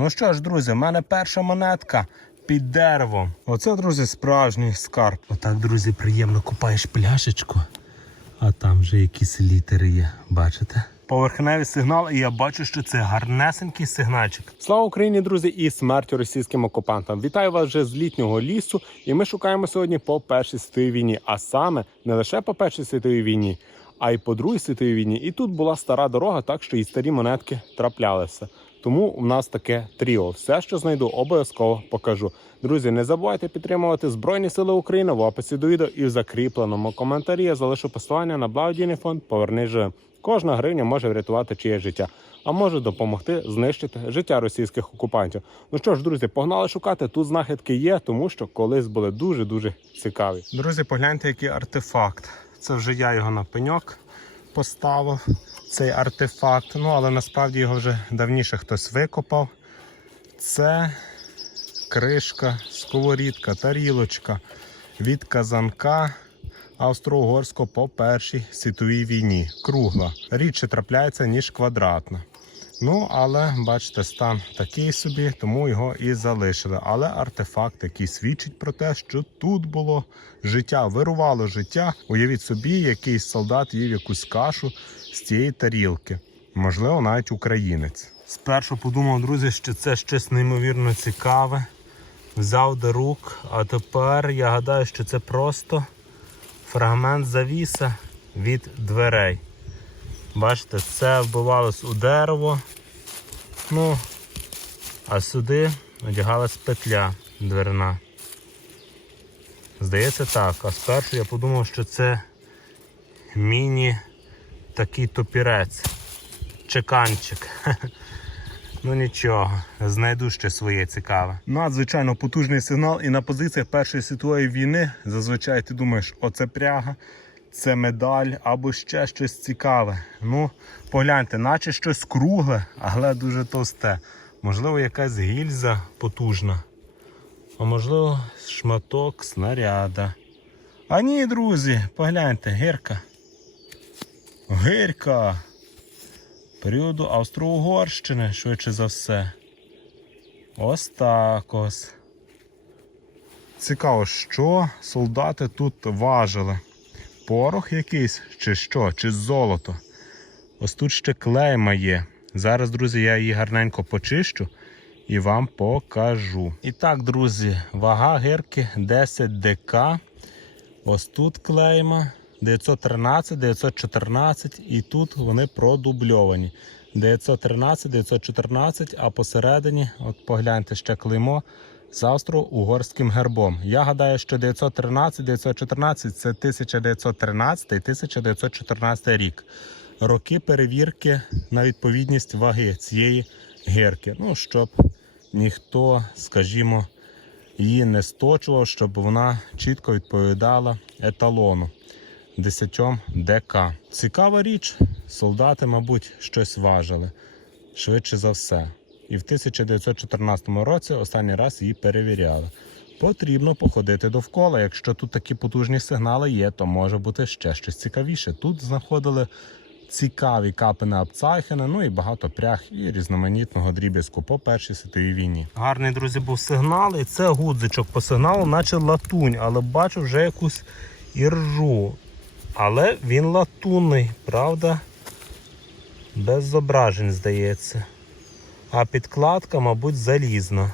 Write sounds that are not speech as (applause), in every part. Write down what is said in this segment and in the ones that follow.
Ну що ж, друзі, в мене перша монетка під деревом. Оце, друзі, справжній скарб. Отак, друзі, приємно купаєш пляшечку, а там вже якісь літери є. Бачите? Поверхневий сигнал, і я бачу, що це гарнесенький сигнальчик. Слава Україні, друзі, і смертю російським окупантам. Вітаю вас вже з літнього лісу. І ми шукаємо сьогодні по першій світовій війні. А саме не лише по першій світовій війні, а й по другій світовій війні. І тут була стара дорога, так що і старі монетки траплялися. Тому у нас таке тріо. Все, що знайду, обов'язково покажу. Друзі, не забувайте підтримувати Збройні Сили України в описі до відео і в закріпленому коментарі я залишу посилання на благодійний фонд Поверни живим. Кожна гривня може врятувати чиє життя, а може допомогти знищити життя російських окупантів. Ну що ж, друзі, погнали шукати. Тут знахідки є, тому що колись були дуже дуже цікаві. Друзі, погляньте, який артефакт. Це вже я його на пеньок поставив. Цей артефакт. Ну але насправді його вже давніше хтось викопав. Це кришка, сковорідка, тарілочка від казанка австро-угорського по Першій світовій війні. Кругла. Рідше трапляється, ніж квадратна. Ну, але бачите, стан такий собі, тому його і залишили. Але артефакт, який свідчить про те, що тут було життя, вирувало життя. Уявіть собі, якийсь солдат їв якусь кашу з цієї тарілки. Можливо, навіть українець. Спершу подумав, друзі, що це щось неймовірно цікаве. Взяв до рук, а тепер я гадаю, що це просто фрагмент завіса від дверей. Бачите, це вбивалось у дерево. Ну, а сюди одягалась петля дверна. Здається так. А спершу я подумав, що це міні такий топірець. Чеканчик. (laughs) Ну нічого, знайду ще своє цікаве. Надзвичайно потужний сигнал, і на позиціях Першої світової війни зазвичай ти думаєш, оце пряга, це медаль або ще щось цікаве. Ну, погляньте, наче щось кругле, але дуже товсте. Можливо, якась гільза потужна. А можливо, шматок снаряда. А ні, друзі, погляньте, гірка. Гирка періоду Австро-Угорщини, швидше за все. Ось так ось. Цікаво, що солдати тут важили. Порох якийсь, чи що, чи золото. Ось тут ще клейма є. Зараз, друзі, я її гарненько почищу і вам покажу. І так, друзі, вага гирки 10 ДК. Ось тут клейма 913, 914 і тут вони продубльовані. 913, 914, а посередині, от погляньте ще клеймо з австро-угорським гербом. Я гадаю, що 913, 914 це 1913 і 1914 рік. Роки перевірки на відповідність ваги цієї гірки. Ну, щоб ніхто, скажімо, її не сточував, щоб вона чітко відповідала еталону 10 ДК. Цікава річ, солдати, мабуть, щось важили швидше за все. І в 1914 році останній раз її перевіряли. Потрібно походити довкола. Якщо тут такі потужні сигнали є, то може бути ще щось цікавіше. Тут знаходили цікаві капини Апцайхена, ну і багато пряг і різноманітного дріб'язку по першій світовій війні. Гарний, друзі, був сигнал, і це гудзичок по сигналу, наче латунь, але бачу вже якусь іржу. Але він латунний, правда? Без зображень, здається. А підкладка, мабуть, залізна.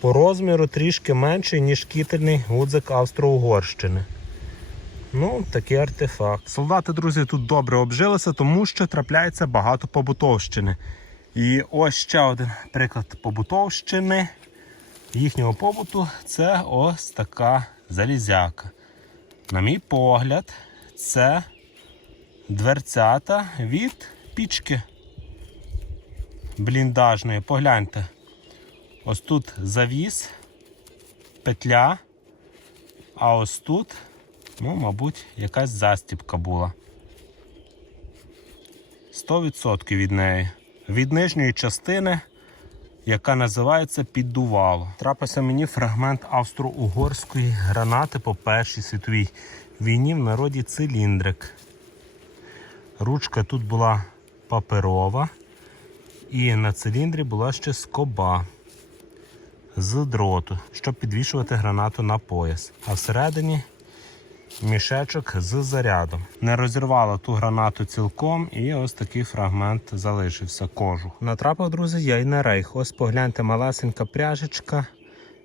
По розміру трішки менший, ніж кітельний гудзик Австро-Угорщини. Ну, такий артефакт. Солдати, друзі, тут добре обжилися, тому що трапляється багато побутовщини. І ось ще один приклад побутовщини їхнього побуту це ось така залізяка. На мій погляд, це дверцята від пічки бліндажної. Погляньте. Ось тут завіс, петля, а ось тут, ну, мабуть, якась застіпка була. 100% від неї. Від нижньої частини, яка називається піддувало. Трапився мені фрагмент австро-угорської гранати по Першій світовій війні в народі циліндрик. Ручка тут була паперова. І на циліндрі була ще скоба з дроту, щоб підвішувати гранату на пояс. А всередині мішечок з зарядом. Не розірвало ту гранату цілком, і ось такий фрагмент залишився кожух. Натрапив, друзі, я й на рейх. Ось погляньте, малесенька пряжечка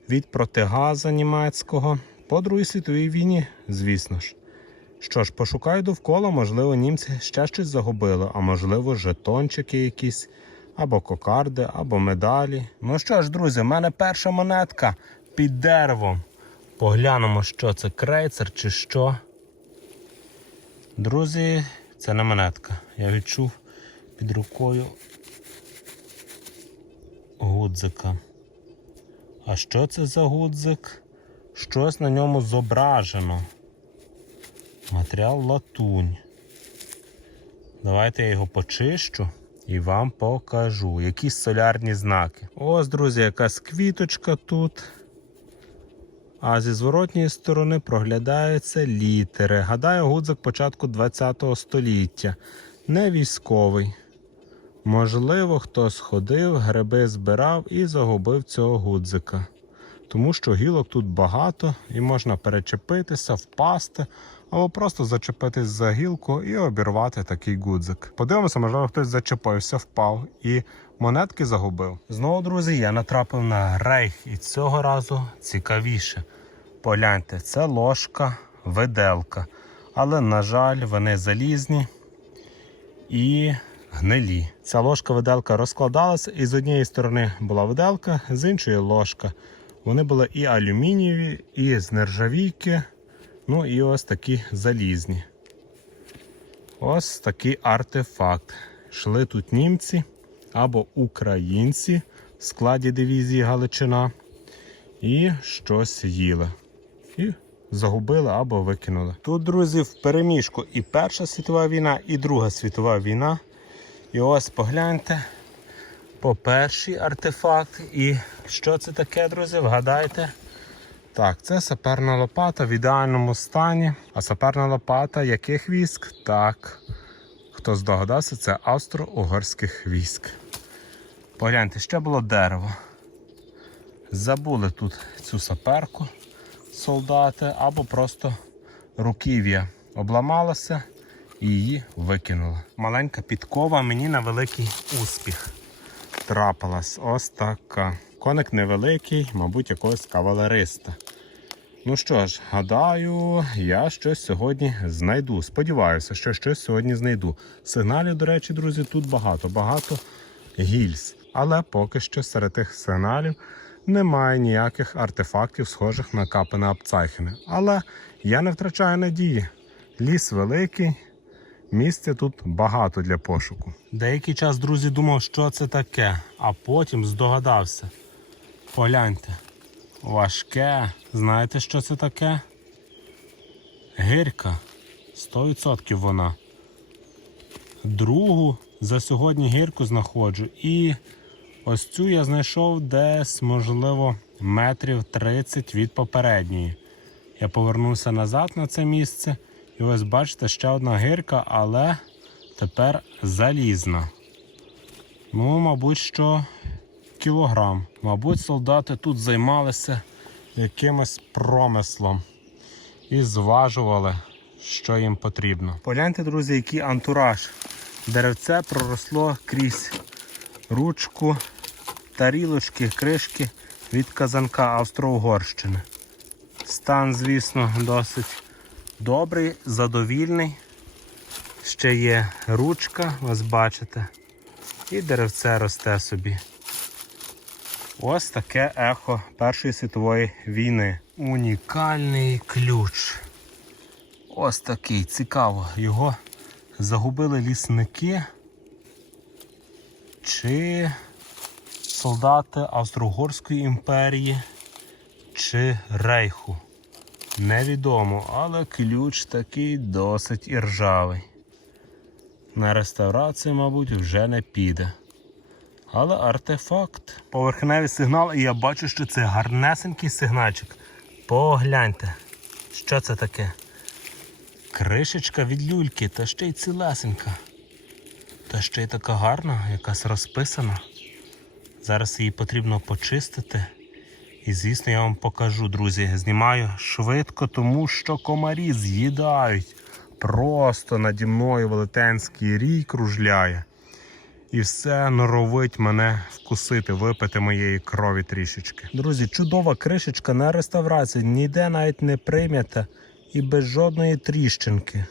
від протигаза німецького по Другій світовій війні, звісно ж. Що ж, пошукаю довкола, можливо, німці ще щось загубили, а можливо, жетончики якісь, або кокарди, або медалі. Ну що ж, друзі, в мене перша монетка під деревом. Поглянемо, що це крейцер чи що. Друзі, це не монетка. Я відчув під рукою гудзика. А що це за гудзик? Щось на ньому зображено. Матеріал латунь. Давайте я його почищу і вам покажу. Якісь солярні знаки. Ось, друзі, якась квіточка тут. А зі зворотньої сторони проглядаються літери. Гадаю, гудзик початку 20 століття. Не військовий. Можливо, хтось ходив, гриби збирав і загубив цього гудзика. Тому що гілок тут багато і можна перечепитися, впасти, або просто зачепитись за гілку і обірвати такий гудзик. Подивимося, можливо, хтось зачепився, впав і монетки загубив. Знову, друзі, я натрапив на рейх, і цього разу цікавіше. Погляньте, це ложка, виделка. Але, на жаль, вони залізні і гнилі. Ця ложка виделка розкладалася, і з однієї сторони була виделка, з іншої ложка. Вони були і алюмінієві, і з нержавійки. Ну і ось такі залізні. Ось такий артефакт. Шли тут німці або українці в складі дивізії Галичина і щось їли. І загубили або викинули. Тут, друзі, в переміжку і Перша світова війна, і Друга світова війна. І ось погляньте по перший артефакт. І що це таке, друзі? Вгадайте. Так, це саперна лопата в ідеальному стані. А саперна лопата яких військ? Так. Хто здогадався, це австро-угорських військ. Погляньте, ще було дерево. Забули тут цю саперку солдати, або просто руків'я обламалося і її викинули. Маленька підкова мені на великий успіх трапилась. Ось така. Коник невеликий, мабуть, якогось кавалериста. Ну що ж, гадаю, я щось сьогодні знайду. Сподіваюся, що щось сьогодні знайду. Сигналів, до речі, друзі, тут багато, багато гільз. Але поки що серед тих сигналів немає ніяких артефактів, схожих на капене Апцайхене. Але я не втрачаю надії. Ліс великий, місця тут багато для пошуку. Деякий час, друзі, думав, що це таке, а потім здогадався. Погляньте. Важке. Знаєте, що це таке? Гирка. 100% вона. Другу за сьогодні гірку знаходжу. І ось цю я знайшов десь, можливо, метрів 30 від попередньої. Я повернувся назад на це місце. І ось бачите, ще одна гирка, але тепер залізна. Ну, мабуть, що кілограм. Мабуть, солдати тут займалися якимось промислом і зважували, що їм потрібно. Погляньте, друзі, який антураж. Деревце проросло крізь ручку, тарілочки, кришки від казанка Австро-Угорщини. Стан, звісно, досить добрий, задовільний. Ще є ручка, ось бачите, і деревце росте собі. Ось таке ехо Першої світової війни. Унікальний ключ. Ось такий цікаво. Його загубили лісники чи солдати Австро-Угорської імперії чи рейху. Невідомо, але ключ такий досить іржавий. На реставрацію, мабуть, вже не піде. Але артефакт. Поверхневий сигнал, і я бачу, що це гарнесенький сигнальчик. Погляньте, що це таке? Кришечка від люльки, та ще й цілесенька. Та ще й така гарна, якась розписана. Зараз її потрібно почистити. І звісно, я вам покажу, друзі. Знімаю швидко, тому що комарі з'їдають. Просто наді мною велетенський рій кружляє. І все норовить мене вкусити, випити моєї крові трішечки. Друзі, чудова кришечка на реставрації, ніде навіть не прийнята і без жодної тріщинки.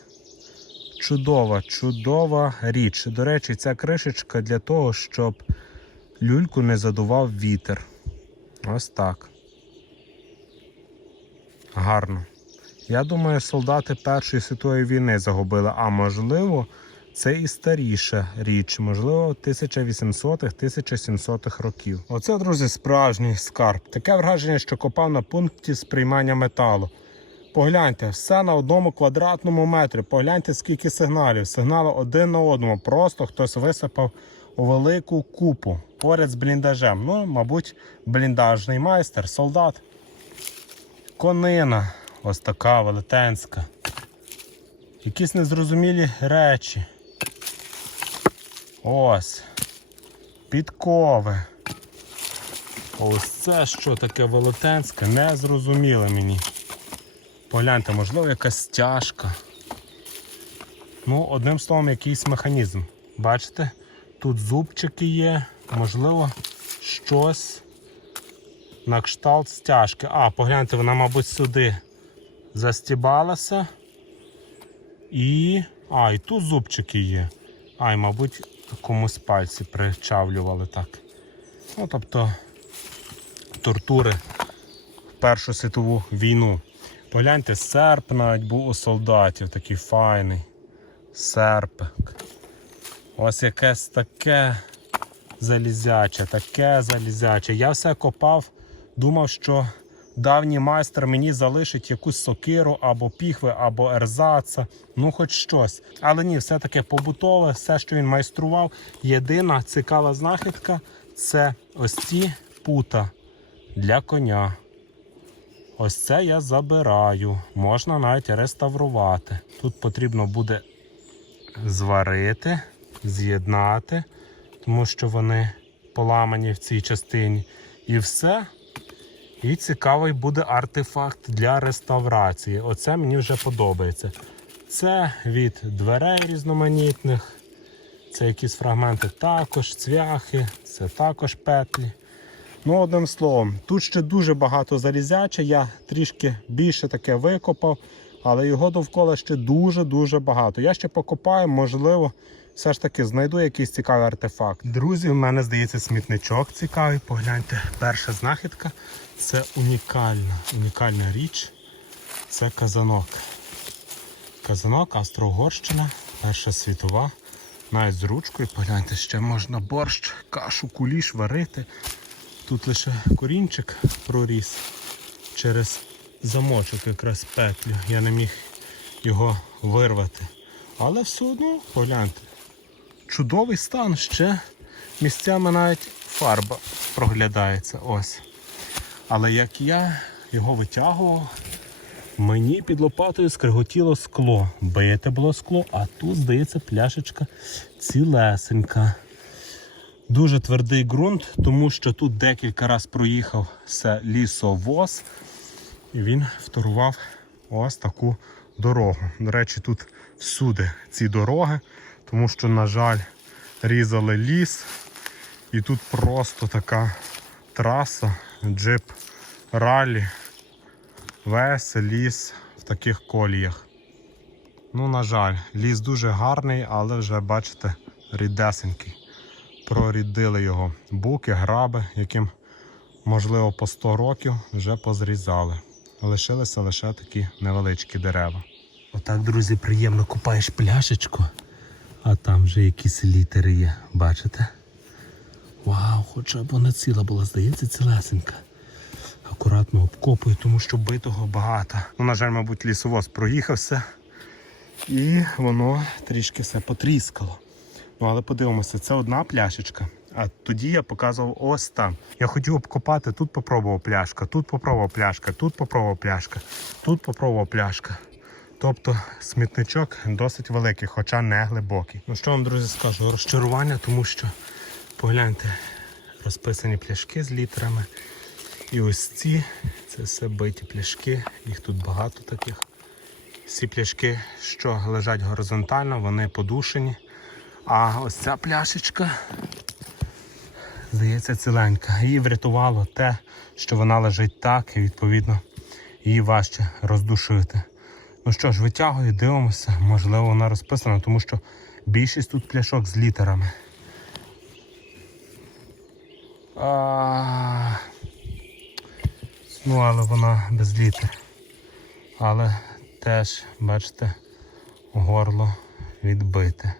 Чудова, чудова річ. До речі, ця кришечка для того, щоб люльку не задував вітер. Ось так. Гарно. Я думаю, солдати Першої світової війни загубили, а можливо, це і старіша річ, можливо, 1800-1700 років. Оце, друзі, справжній скарб. Таке враження, що копав на пункті сприймання металу. Погляньте, все на одному квадратному метрі. Погляньте, скільки сигналів. Сигнали один на одному. Просто хтось висипав у велику купу поряд з бліндажем. Ну, мабуть, бліндажний майстер, солдат. Конина. Ось така велетенська. Якісь незрозумілі речі. Ось. Підкови. Ось це що таке велетенське, не зрозуміло мені. Погляньте, можливо, якась стяжка. Ну, одним словом, якийсь механізм. Бачите? Тут зубчики є, можливо, щось на кшталт стяжки. А, погляньте, вона, мабуть, сюди застібалася. І. А, і тут зубчики є. А, і, мабуть, комусь пальці причавлювали так. Ну, тобто, тортури в Першу світову війну. Погляньте, серп навіть був у солдатів, такий файний. Серпик. Ось якесь таке залізяче, таке залізяче. Я все копав, думав, що давній майстер мені залишить якусь сокиру або піхви, або ерзаца, ну хоч щось. Але ні, все таки побутове, все, що він майстрував. Єдина цікава знахідка це ось ці пута для коня. Ось це я забираю. Можна навіть реставрувати. Тут потрібно буде зварити, з'єднати, тому що вони поламані в цій частині. І все. І цікавий буде артефакт для реставрації. Оце мені вже подобається. Це від дверей різноманітних. Це якісь фрагменти також, цвяхи, це також петлі. Ну, одним словом, тут ще дуже багато залізяча. Я трішки більше таке викопав, але його довкола ще дуже-дуже багато. Я ще покопаю, можливо, все ж таки знайду якийсь цікавий артефакт. Друзі, в мене здається смітничок цікавий. Погляньте, перша знахідка це унікальна, унікальна річ. Це казанок. Казанок, Австро-Угорщина, Перша світова. Навіть з ручкою, погляньте, ще можна борщ, кашу, куліш варити. Тут лише корінчик проріс через замочок якраз петлю. Я не міг його вирвати. Але все одно, погляньте, чудовий стан, ще місцями навіть фарба проглядається. Ось. Але як я його витягував, мені під лопатою скриготіло скло. Бите було скло, а тут, здається, пляшечка цілесенька. Дуже твердий ґрунт, тому що тут декілька разів проїхав лісовоз, і він вторував ось таку дорогу. До речі, тут всюди ці дороги, тому що, на жаль, різали ліс, і тут просто така траса, джип ралі, весь ліс в таких коліях. Ну, на жаль, ліс дуже гарний, але вже бачите, рідесенький прорідили його. Буки, граби, яким, можливо, по 100 років вже позрізали. Лишилися лише такі невеличкі дерева. Отак, друзі, приємно купаєш пляшечку, а там вже якісь літери є. Бачите? Вау, хоча б вона ціла була, здається, цілесенька. Акуратно обкопую, тому що битого багато. Ну, на жаль, мабуть, лісовоз проїхався. І воно трішки все потріскало. Ну, але подивимося, це одна пляшечка. А тоді я показував ось там. Я хотів обкопати, тут попробував пляшка, тут попробував пляшка, тут попробував пляшка, тут попробував пляшка. Тобто смітничок досить великий, хоча не глибокий. Ну що вам, друзі, скажу, розчарування, тому що погляньте, розписані пляшки з літерами. І ось ці, це все биті пляшки, їх тут багато таких. Всі пляшки, що лежать горизонтально, вони подушені. А ось ця пляшечка, здається, ціленька. Її врятувало те, що вона лежить так, і відповідно її важче роздушити. Ну що ж, витягую, дивимося, можливо, вона розписана, тому що більшість тут пляшок з літерами. А... Ну, але вона без літер. Але теж, бачите, горло відбите.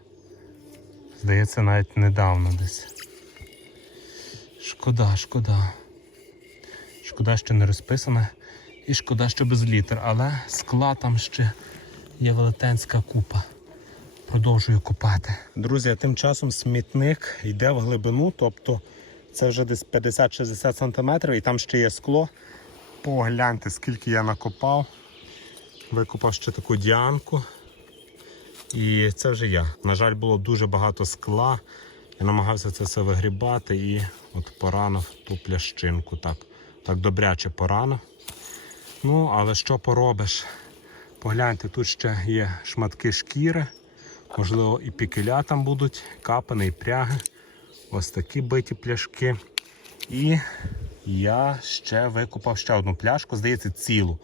Здається, навіть недавно десь. Шкода, шкода. Шкода, що не розписана. І шкода, що без літер, але скла там ще є велетенська купа. Продовжую копати. Друзі, тим часом смітник йде в глибину, тобто це вже десь 50-60 см і там ще є скло. Погляньте, скільки я накопав. Викопав ще таку діанку. І це вже я. На жаль, було дуже багато скла. Я намагався це все вигрібати і от поранив ту плящинку. Так, так добряче поранив. Ну, але що поробиш? Погляньте, тут ще є шматки шкіри. Можливо, і пікеля там будуть, капани і пряги. Ось такі биті пляшки. І я ще викупав ще одну пляшку, здається, цілу.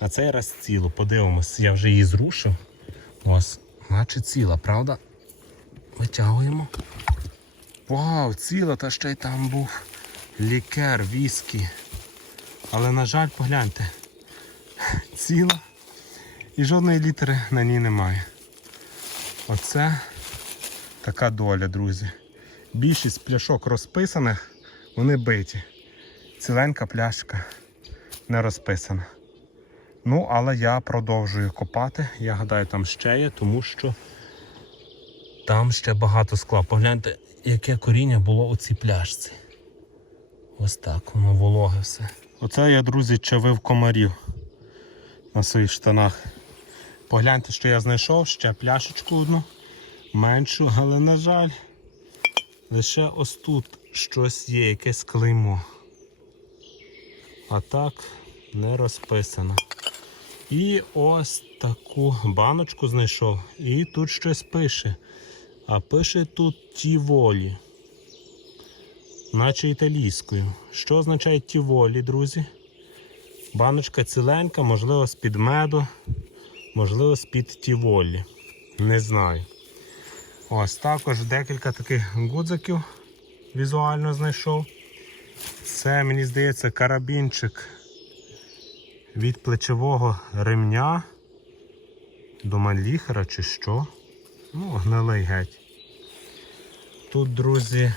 На цей раз цілу. Подивимось, я вже її зрушив. Ось, наче ціла, правда? Витягуємо. Вау, ціла, та ще й там був лікер, віскі. Але, на жаль, погляньте, ціла і жодної літери на ній немає. Оце така доля, друзі. Більшість пляшок розписаних, вони биті. Ціленька пляшка не розписана. Ну, але я продовжую копати. Я гадаю, там ще є, тому що там ще багато скла. Погляньте, яке коріння було у цій пляшці. Ось так, воно вологе все. Оце я, друзі, чавив комарів на своїх штанах. Погляньте, що я знайшов, ще пляшечку одну, меншу, але, на жаль, лише ось тут щось є, якесь клеймо. А так не розписано. І ось таку баночку знайшов. І тут щось пише. А пише тут тіволі. Наче італійською. Що означає тіволі, друзі? Баночка ціленька, можливо, з-під меду, можливо, з-під тіволі. Не знаю. Ось також декілька таких гудзиків візуально знайшов. Це, мені здається, карабінчик від плечового ремня до манліхера чи що. Ну, гнилий геть. Тут, друзі,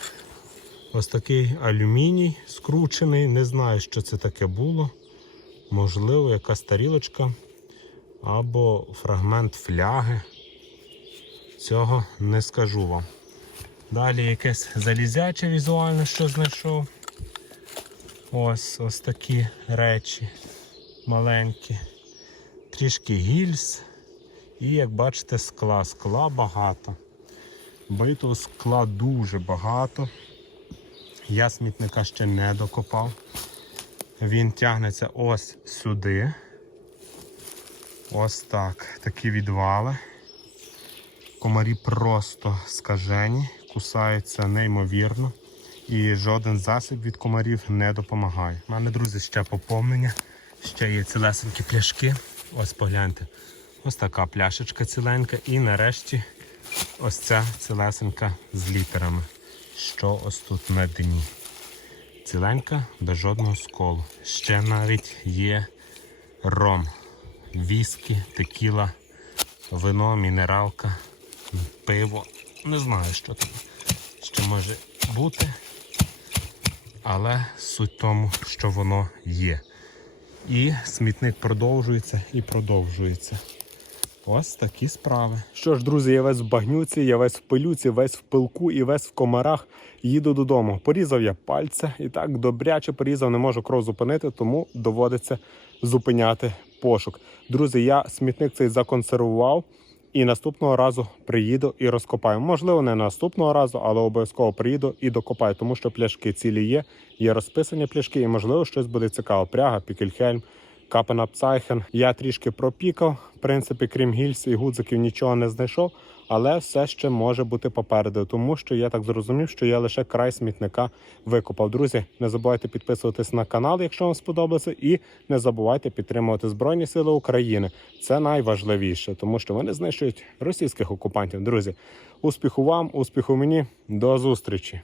ось такий алюміній скручений. Не знаю, що це таке було. Можливо, якась тарілочка або фрагмент фляги. Цього не скажу вам. Далі якесь залізяче візуально, що знайшов. Ось ось такі речі маленькі. Трішки гільз. І як бачите, скла. Скла багато. Битого скла дуже багато. Я смітника ще не докопав. Він тягнеться ось сюди. Ось так. Такі відвали. Комарі просто скажені, кусаються неймовірно. І жоден засіб від комарів не допомагає. У мене, друзі, ще поповнення. Ще є цілесенькі пляшки. Ось погляньте. Ось така пляшечка ціленька. І нарешті ось ця цілесенька з літерами. Що ось тут на дні. Ціленька без жодного сколу. Ще навіть є ром, віскі, текіла, вино, мінералка, пиво. Не знаю, що там ще може бути. Але суть в тому, що воно є. І смітник продовжується і продовжується. Ось такі справи. Що ж, друзі, я весь в багнюці, я весь в пилюці, весь в пилку і весь в комарах. Їду додому. Порізав я пальце і так добряче порізав, не можу кров зупинити, тому доводиться зупиняти пошук. Друзі, я смітник цей законсервував. І наступного разу приїду і розкопаю. Можливо, не наступного разу, але обов'язково приїду і докопаю, тому що пляшки цілі є. Є розписані пляшки, і можливо щось буде цікаво. Пряга, Пікельхельм, Капенапцайхен. Я трішки пропікав. В принципі, крім гільз і гудзиків, нічого не знайшов, але все ще може бути попереду, тому що я так зрозумів, що я лише край смітника викопав. Друзі, не забувайте підписуватись на канал, якщо вам сподобається, і не забувайте підтримувати Збройні Сили України. Це найважливіше, тому що вони знищують російських окупантів. Друзі, успіху вам, успіху мені, до зустрічі.